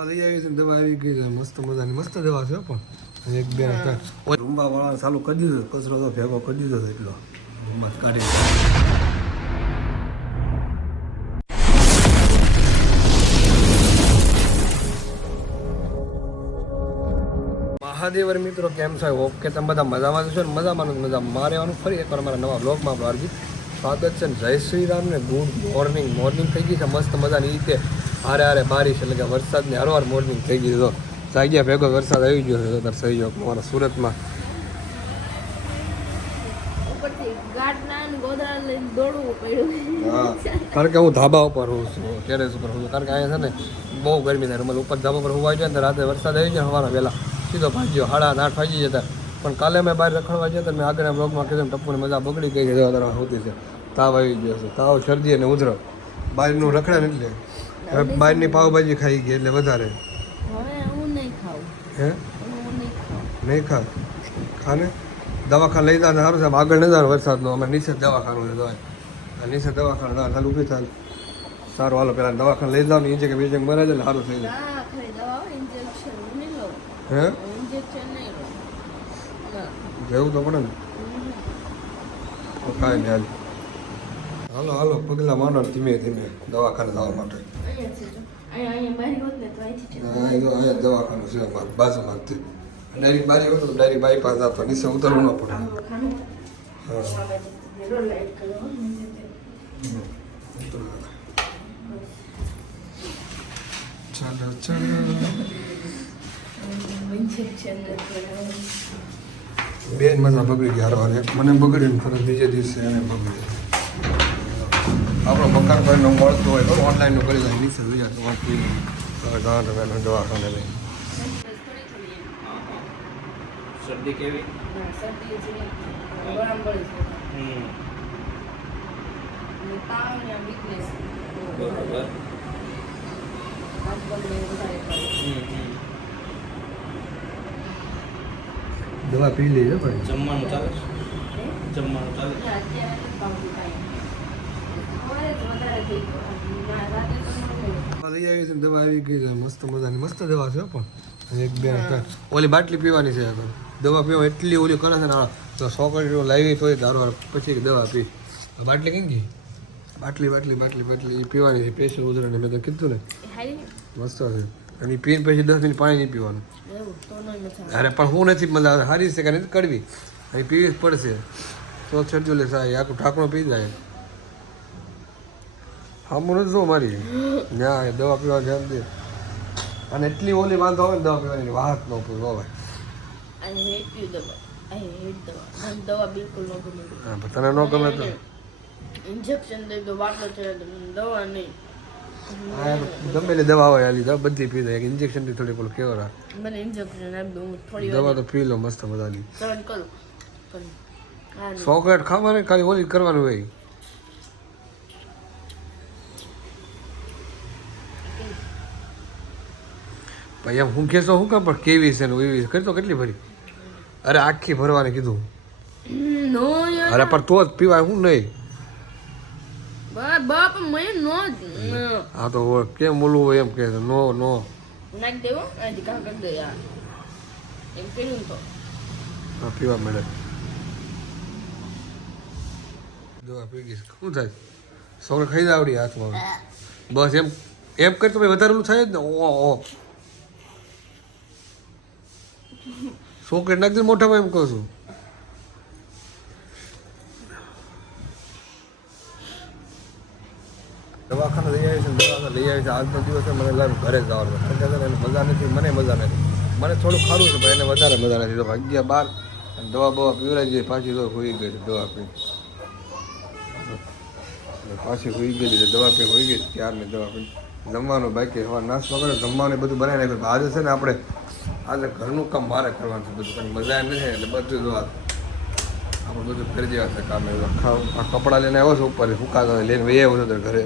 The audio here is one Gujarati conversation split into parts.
લઈ આવી છે દવા આવી ગઈ છે મસ્ત મજાની મસ્ત દવા છે પણ એક બે રૂંબા વાળા ચાલુ કરી દીધો કચરો તો ભેગો કરી દીધો એટલો રૂંબા કાઢી મહાદેવર મિત્રો કેમ છો ઓકે તમે બધા મજામાં છો ને મજામાં મજા મારે આવવાનું ફરી એકવાર મારા નવા બ્લોગમાં આપણું હાર્દિક સ્વાગત છે ને જય શ્રી રામ ને ગુડ મોર્નિંગ થઈ ગઈ છે મસ્ત મજાની રીતે હારે બારિશ એટલે કે વરસાદની હરવાર મોર્નિંગ થઈ ગઈ તો જાગ્યા ભેગો વરસાદ આવી ગયો છે અત્યારે સહયોગ અમારા સુરતમાં હા કારણ કે હું ધાબા ઉપર હોઉં છું ટેરેસ ઉપર હોઉં છું કારણ કે અહીંયા છે ને બહુ ગરમી થાય રૂમમાં ઉપર ધાબા પર હોવા જાય ને રાતે વરસાદ આવી જાય હવાના વહેલા સીધો ભાગ્યો 8:30 વાગી જતા પણ કાલે મેં બહાર રખડવા ગયા મેં આગળના બ્લોગમાં કીધું ટપ્પુની મજા બગડી ગઈ છે હોતી છે તાવ આવી ગયો છે તાવ શરદી અને ઉધરો બહારનું રખડે ને એટલે હવે બહારની પાવભાજી ખાઈ ગઈ એટલે વધારે હે નહીં ખા ખાને દવાખાને લઈ જવાનું સારું છે આગળ નહીં જવાનું વરસાદનું અમે નીચે દવાખાનું છે નીચે દવાખાનું ચાલ ઊભી થાય સારું હાલો પહેલાં દવાખાને લઈ જવાનું ઇન્જેક્શન બીજેક્શન મરે છે એટલે સારું થઈ જાય હે જવું તો પડે ને કાંઈ નહીં હાલો હાલો પગલા માંડો ધીમે ધીમે દવાખાને જવા માટે અહીંયા દવાખાનું છે અમારું બાજુમાં ડાયરેક્ટ બારી હતો ડાયરેક્ટ બાયપાસ આપતો નીચે ઉતરવું ન પડે હા ચાલો ચાલો બેન મજા બગડી ગયા હારવાર મને બગડીને ફરજ બીજે દિવસે એને બગડી આપણો મકાન કરીને મળતો હોય તો ઓનલાઈનનું કરી જાય નીચે જોઈ જાય હવે ગાંઠ દવાખાને લઈ શરદી કેવી શરદી છે ગરમ પડે છે તાવ ને વીકનેસ બરાબર દવા પી લેજો ભાઈ જમવાનું ચાલે લઈ આવી છે દવા આવી ગઈ છે મસ્ત મજાની મસ્ત દવા છે પણ એક બે ઓલી બાટલી પીવાની છે દવા પીવા એટલી ઓલી કરે છે ને તો છોકરીઓ લાવી તો દારૂ પછી દવા પી બાટલી કઈ ગઈ બાટલી એ પીવાની છે પેશન્ટ ઉધરાને મેં તો કીધું ને મસ્ત છે અને પીને પછી 10 મિનિટ પાણી નહીં પીવાનું અરે પણ હું નથી મજા આવે સારી છે કે નથી કડવી અહીં પીવી જ પડશે તો છેડજો લે સાહેબ આખું ઢાંકણું પી જાય હા મને શું મારી ના દવા પીવા ધ્યાન દે અને એટલી ઓલી વાંધો આવે ને દવા પીવાની વાત ન પૂછો ભાઈ તને ન ગમે તો ઇન્જેક્શન દે તો બાટલો ચડે દવા નહીં ગમે તે દવા હોય આલી દવા બધી પી જાય ઇન્જેક્શન થી થોડી પેલું કેવો રાખ મને ઇન્જેક્શન આપી દઉં થોડી દવા તો પી લો મસ્ત મજાની સહન કરું ચોકલેટ ખાવાની ખાલી ઓલી કરવાનું હોય ભાઈ એમ હું કેસો હું કામ પણ કેવી છે ને એવી કરી તો કેટલી ભરી અરે આખી ભરવાની કીધું અરે પણ તો જ પીવાય હું નહીં બાપ મેં નો હા તો કેમ બોલવું હોય એમ કે નો નાખ દેવો આજી કા કર દે યાર એમ કેનું તો હા પીવા મળે દવા પી ગઈ શું થાય સૌને ખાઈ જ આવડી હાથમાં બસ એમ કરી તો ભાઈ વધારેલું થાય જ ને ઓ ચોકલેટ નાખી મોઢામાં એમ કહું છું દવાખાને લઈ આવી છે દવાખાને લઈ આવી છે આજનો દિવસ મને લાગે ઘરે જવાનું કારણ કે એને મજા નથી મને મજા નથી મને થોડું ખારું છે પણ એને વધારે મજા નથી તો ભાગ્યા 12 અને દવા પીવડાવી દઈએ પાછી તો હોઈ ગઈ છે દવા પી પાછી હોઈ ગયેલી છે દવા પી હોઈ ગઈ ક્યારની દવા પી જમવાનું બાકી હવા નાસ્તો કરે જમવાનું બધું બનાવી નાખ્યું આજે છે ને આપણે આજે ઘરનું કામ મારે કરવાનું છે બધું કારણ મજા નથી એટલે બધું દવા આપણે બધું કરી દેવા છે કામ કપડાં લઈને આવ્યો છે ઉપર સુકાતા લઈને વહી આવ્યો હતો ઘરે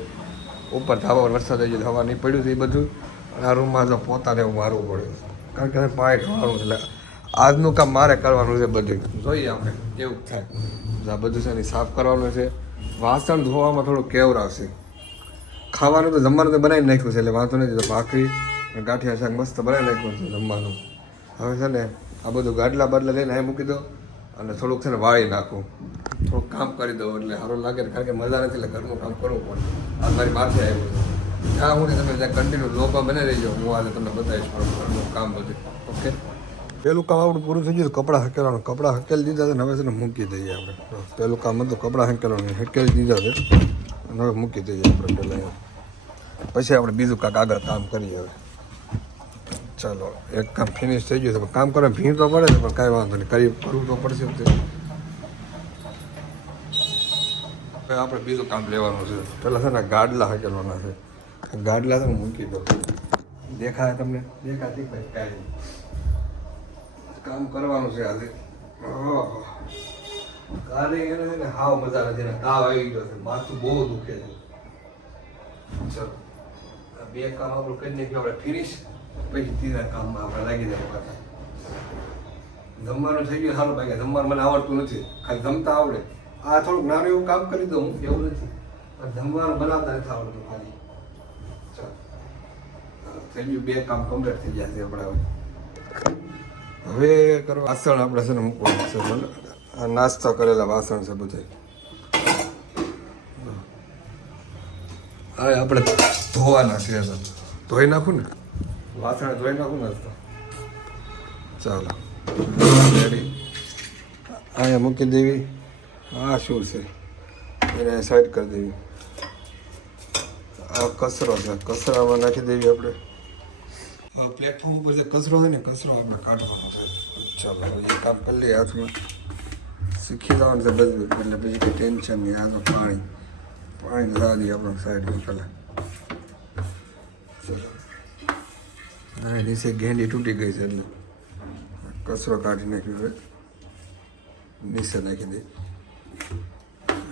ઉપર ધાબા પર વરસાદ આવી ગયો હવા નહીં પડ્યું છે એ બધું અને આ રૂમમાં તો પોતાને એવું મારવું પડ્યું કારણ કે પાણી ઢોળવાનું છે એટલે આજનું કામ મારે કરવાનું છે બધું જોઈએ આપણે કેવું થાય આ બધું છે એની સાફ કરવાનું છે વાસણ ધોવામાં થોડું કેવર આવશે ખાવાનું તો જમવાનું તો બનાવી નાખ્યું છે એટલે વાંધો નથી તો ભાખરી ગાંઠિયા શાક મસ્ત બનાવી નાખ્યું છે જમવાનું. હવે છે ને આ બધું ગાડલા બાટલા લઈને અહીં મૂકી દો અને થોડુંક છે ને વાળી નાખું, થોડુંક કામ કરી દઉં એટલે સારું લાગે ને, કારણ કે મજા નથી એટલે ઘરનું કામ કરવું પડે. આ મારી માથે આવ્યું છે. ત્યાં હું તમે ત્યાં કન્ટિન્યુ લોકોમાં બને રહીજો, હું આજે તમને બતાવીશ મારું ઘરનું કામ બધું. ઓકે, પહેલું કામ આપણું પૂરું થઈ ગયું. કપડાં હકેલવાનું, કપડાં હકેલી દીધા છે ને હવે છે ને મૂકી દઈએ આપણે. પહેલું કામ હતું કપડાં હકેલવાનું, હકેલી દીધા છે અને હવે મૂકી દઈએ આપણે પહેલાં. પછી આપણે બીજું કાંઈક આગળ કામ કરીએ. હવે ચાલો એક કામ ફિનિશ થઈ ગયું છે. કામ કરવા ભીડ તો પડે છે પણ કાંઈ વાંધો નહીં, કરવું તો પડશે. હવે આપણે બીજું કામ લેવાનું છે. પહેલાં છે ને ગાડલા હકેલવાના છે. ગાડલા તો મૂકી દો. દેખાય તમને? દેખાતી ભાઈ કાંઈ કામ કરવાનું છે આજે. કાલે એને છે ને હાવ મજા નથી, એને તાવ આવી ગયો છે, માથું બહુ દુખે છે. ચાલો આ બે કામ આપણું કરી નાખ્યું આપણે ફિનિશ. પછી ત્રીજા કામમાં આપણે લાગી જાય પાછા. જમવાનું થઈ ગયું સારું, ભાઈ જમવાનું મને આવડતું નથી, ખાલી જમતા આવડે. આ થોડુંક નાનું એવું કામ કરી દઉં, એવું નથી, પણ જમવાનું બનાવતા નથી આવડતું ખાલી. ચાલો થઈ ગયું, બે કામ કમ્પ્લીટ થઈ ગયા છે આપણે. હવે કરવા વાસણ આપણે છે ને મૂકવાનું છે. આ નાસ્તો કરેલા વાસણ છે બધે. હવે આપણે ધોવાના છે, ધોઈ નાખું ને વાસણ, ધોઈ નાખું ને તો ચાલો રેડી. અહીંયા મૂકી દેવી. આ શું છે એને સાઈડ કરી દેવી. આ કચરો છે, કચરામાં નાખી દેવી આપણે. પ્લેટફોર્મ ઉપર જે કચરો છે ને કચરો આપણે કાઢવાનો છે. ચાલો એ કામ કરી લઈએ હાથમાં. શીખી જવાનું છે બધું, એટલે પછી કંઈ ટેન્શન નહીં. આ તો પાણી જવા દઈએ આપણે સાઈડમાં પહેલાં. અને નીચે ગેંડી તૂટી ગઈ છે એટલે કચરો કાઢી નાખ્યો. હવે નીચે નાખી દે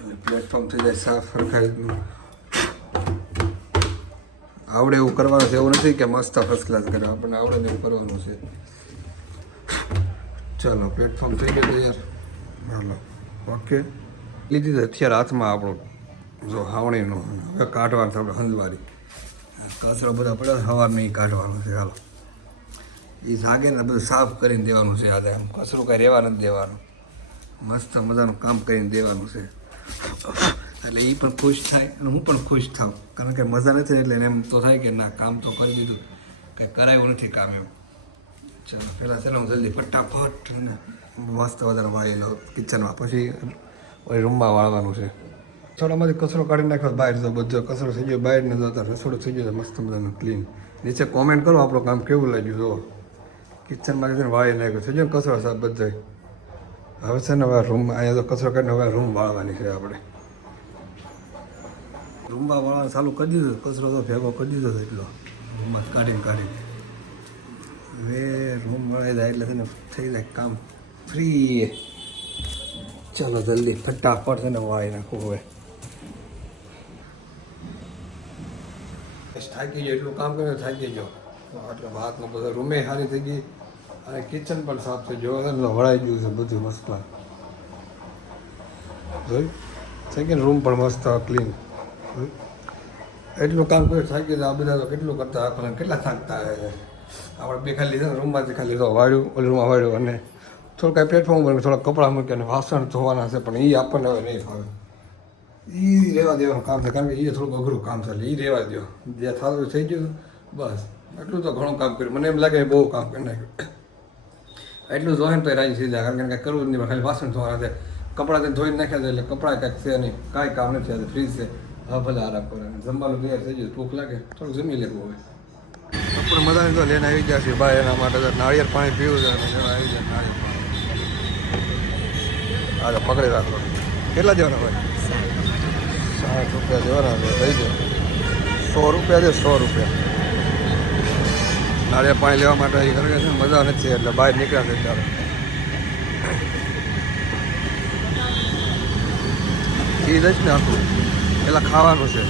એટલે પ્લેટફોર્મ થઈ જાય સાફ સરખા રીતનું. આવડે એવું કરવાનું છે, એવું નથી કે મસ્ત ફર્સ્ટ ક્લાસ કરે, આપણને આવડે એવું કરવાનું છે. ચાલો પ્લેટફોર્મ થઈ ગયું તૈયાર. હાલો ઓકે, લીધી છે અત્યારે હાથમાં આપણું જો હાવણીનો. હવે કાઢવાનું છે આપણે હંજવારી. કચરો બધા પડે સવાર નહીં કાઢવાનું છે. હાલો એ જાગે ને બધું સાફ કરીને દેવાનું છે. આજે આમ કચરું કાંઈ રહેવા નથી દેવાનું, મસ્ત મજાનું કામ કરીને દેવાનું છે. એટલે એ પણ ખુશ થાય અને હું પણ ખુશ થાઉં, કારણ કે મજા નથી એટલે એમ તો થાય કે ના કામ તો કરી દીધું, કંઈ કરાયું નથી કામ એવું. ચાલો પહેલાં ચાલો હું જલ્દી ફટાફટ ને મસ્ત વધારે વાળી લો કિચનમાં, પછી રૂમમાં વાળવાનું છે. રસોડામાંથી કચરો કાઢી નાખ્યો બહાર, તો બધો કચરો થઈ ગયો બહાર ને તો રસોડું થઈ ગયું મસ્ત મજાનું ક્લીન. નીચે કોમેન્ટ કરો આપણું કામ કેવું લાગ્યું. જો કિચનમાં છે ને વાળી નાખ્યો થઈ ગયો કચરો સાહેબ બધા. હવે છે ને હવે રૂમ અહીંયા તો કચરો કાઢીને હવે રૂમ વાળવાની છે આપણે. રૂમમાં વાળવાનું ચાલુ કરી દીધું, કચરો તો ભેગો કરી દીધો એટલો રૂમમાં કાઢીને. હવે રૂમ વળાઈ જાય એટલે છે ને થઈ જાય કામ ફ્રી. ચાલો જલ્દી ફટાફટ છે ને વાળી નાખવું. હવે થાકી ગયો, એટલું કામ કર્યું થાકી ગયો એટલે વાતનો બધો. રૂમે સારી થઈ ગઈ અને કિચન પણ સાફ થઈ ગયો છે, વળાઈ ગયું છે બધું મસ્ત. જોઈ થઈ ગયું ને રૂમ પણ મસ્ત ક્લીન. એટલું કામ કર્યું થાકી ગયું. આ બધા તો કેટલું કરતા આખો કેટલા થાકતા આવે છે. આપણે બે ખાલી છે ને રૂમમાંથી ખાલી તો વાળ્યું, ઓલી રૂમમાં વાળ્યું અને થોડું કાંઈ પ્લેટફોર્મ ઉપર થોડા કપડાં મૂકી અને વાસણ ધોવાના છે, પણ એ આપણને હવે નહીં ફાવે. એ રહેવા દેવાનું કામ છે, કારણ કે એ થોડુંક અઘરું કામ છે એટલે એ રહેવા દો. જે થતું થઈ ગયું બસ, એટલું તો ઘણું કામ કર્યું. મને એમ લાગે બહુ કામ કરી નાખ્યું. એટલું જોઈએ ને તો રાજી થઈ જાય, કારણ કે કાંઈ કરવું જ નહીં, ખાલી વાસણ ધોવાના છે. કપડાં ધોઈને નાખ્યા છે એટલે કપડાં કાંઈક છે નહીં, કાંઈ કામ નથી. આજે ફ્રીજ છે, હા ભલે આરામ કરે. જમવાનું તૈયાર થઈ ગયું, ભૂખ લાગે થોડુંક જમી લેવું હોય. આપણે મજાની તો લઈને આવી ગયા છીએ ભાઈ, એના માટે નાળિયેર પાણી પીવું છે. આવી જાય નાળિયેર પાણી. હા પકડી રાખો. કેટલા દેવાના ભાઈ? 60 રૂપિયા દેવાના છે. થઈ જાય 100 રૂપિયા છે. 100 રૂપિયા નાળિયેર પાણી લેવા માટે એ કરે છે. મજા નથી એટલે બહાર નીકળ્યા છે ત્યારે. એ જ ને આખું પેલા ખાવાનું છે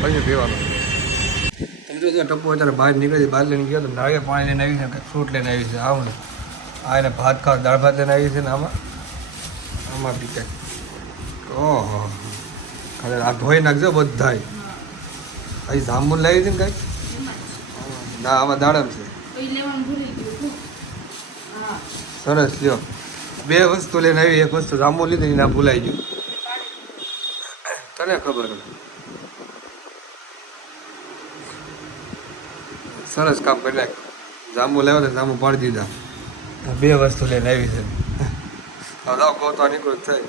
પછી પીવાનું. તમે જો ટપ્પો અત્યારે બહાર નીકળે બહાર લઈને ગયો તો નાળિયેર પાણી લઈને આવી છે, કંઈક ફ્રૂટ લઈને આવી છે. આવું ને આ એને ભાત દાળ ભાત લઈને આવી છે ને આમાં બી કંઈક. ઓહો ખાલી આ ધોઈ નાખજો બધાય. અહીં જામુન લાવી હતી ને કાંઈક ના આમાં દાડમ છે તો ઈ લેવાનું ભૂલી ગયું હા સરસ લ્યો 2 વસ્તુ લઈને આવી, એક વસ્તુ જાંબુ લીધી ના ભૂલાઈ ગયું. તને ખબર હતી. સરસ કામ કરી નાખ. જાંબુ લેવા તો જાંબુ પાડી દીધા. 2 વસ્તુ લઈને આવી છે. હવે જાઓ ગોતવા નીકળું થાય.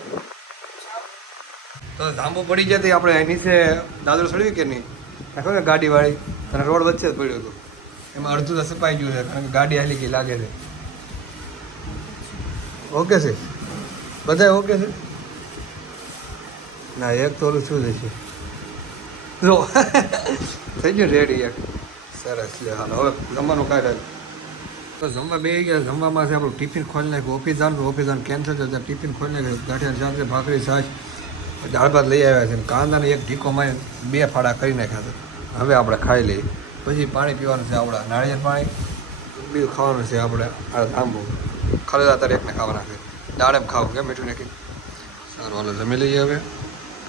તો જાંબુ પડી જતી આપણે નીચે દાદરો ચડવી કે નહીં ખબર ને ગાડીવાળી અને રોડ વચ્ચે જ પડ્યું હતું. એમાં અડધું તો સપાઈ ગયું છે કારણ કે ગાડી હાલી ગઈ લાગે છે. ઓકે છે બધા ઓકે છે ના એક તો ઓલું શું જશે જો થઈ ગયું રેડી એક સરસ લે હાલો હવે જમવાનું કાઢે તો જમવા બે ગયા. જમવામાં છે આપણું ટિફિન ખોલી નાખ્યું. ઓફિસ જવાનું ઓફિસ જવાનું કેન્સલ થયું ત્યાં ટિફિન ખોલી નાખ્યું. ગાંઠિયા સાથે ભાખરી છાશ દાળ ભાત લઈ આવ્યા છે. કાંદાને એક ઢીકો મારી 2 ફાડા કરી નાખ્યા છે. હવે આપણે ખાઈ લઈએ. પછી પાણી પીવાનું છે આપણા નાળિયેર પાણી. બીજું ખાવાનું છે આપણે આ જાંબુ ખરેલા તારે એકને ખાવાના છે. દાડમ ખાવું કે મીઠું નાખી સારું હાલો જમી લઈએ. હવે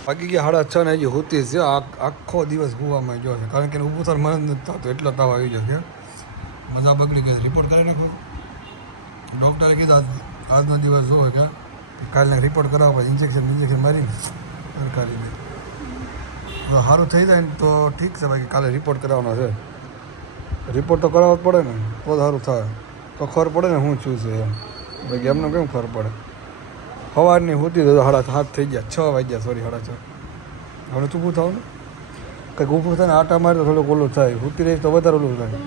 બાકી ગયા 6:30 ને હજી હોતી છે. આખો દિવસ ગુવામાં ગયો છે કારણ કે ઊભું થર મન નથી થતું એટલો તાવ આવી ગયો છે. મજા બગડી ગઈ. રિપોર્ટ કરી નાખો. ડૉક્ટરે કીધું આજનો દિવસ જોવે કે કાલને રિપોર્ટ કરાવવા ઇન્જેક્શન મારીને સરકારીને હવે સારું થઈ જાય ને તો ઠીક છે. બાકી કાલે રિપોર્ટ કરાવવાનો છે. રિપોર્ટ તો કરાવવો જ પડે ને તો સારું થાય તો ખબર પડે ને શું છું છે એમ. બાકી એમને કેમ ખબર પડે. સવારની હોતી તો 7:30 થઈ ગયા 6 વાગ્યા સોરી 6:30 હવે તું ઊભું થાવ ને કંઈક ઊભું થાય ને આટા મારે તો થોડુંક ઓલું થાય. હોતી રહી તો વધારે ઓલું થાય.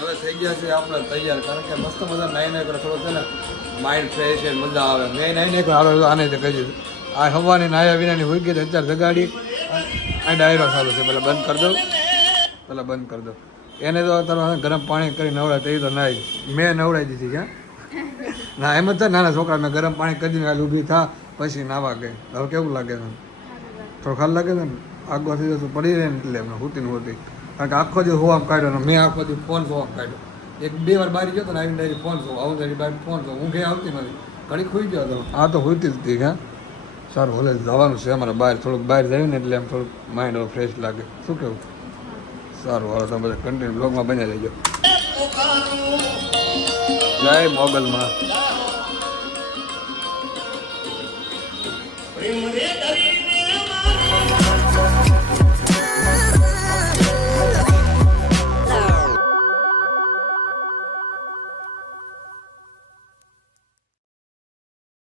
હવે થઈ ગયા છે આપણે તૈયાર કારણ કે મસ્ત મજા નાઈ નાઈ કરે થોડો છે ને માઇન્ડ ફ્રેશ છે મજા આવે. મેં નાઈ નાઈ હાલો આને તો કહી દીધું આ હવાની નાયા વિનાની હોઈ ગઈ અત્યારે જગાડી આ ડાયરો ચાલુ છે. પેલા બંધ કરી દઉં બંધ કરી દો. એને તો તારું ગરમ પાણી કરી નવડાય તે તો નાઈ મેં નવડાવી દીધી ક્યાં ના એમ જ થાય નાના છોકરા મેં ગરમ પાણી કરી દીધું હાલ ઊભી થા પછી નાવા ગઈ. હવે કેવું લાગે છે થોડું ખાલ લાગે છે ને આગો થઈ જતું પડી રહે ને એટલે એમને હોતી ને હોતી કારણ કે આખો દિવસ હોવામાં કાઢ્યો ને મેં આખો દિવસ ફોન જોવામાં કાઢ્યો. 1-2 વાર બહાર ગયો તો ને આવીને ડાયરી ફોન જો આવું ડાયરી બહાર ફોન જો ઊંઘે આવતી નથી ઘડી ખોઈ ગયો હતો. આ તો હોતી જ હતી હા સારું હોલે જવાનું છે અમારે બહાર થોડુંક બહાર જઈએ ને એટલે એમ થોડુંક માઇન્ડ હવે ફ્રેશ લાગે. શું કેવું સારું હાલો તમે બધા કન્ટિન્યુ બ્લોગમાં બન્યા રહેજો. જય મોગલમાં.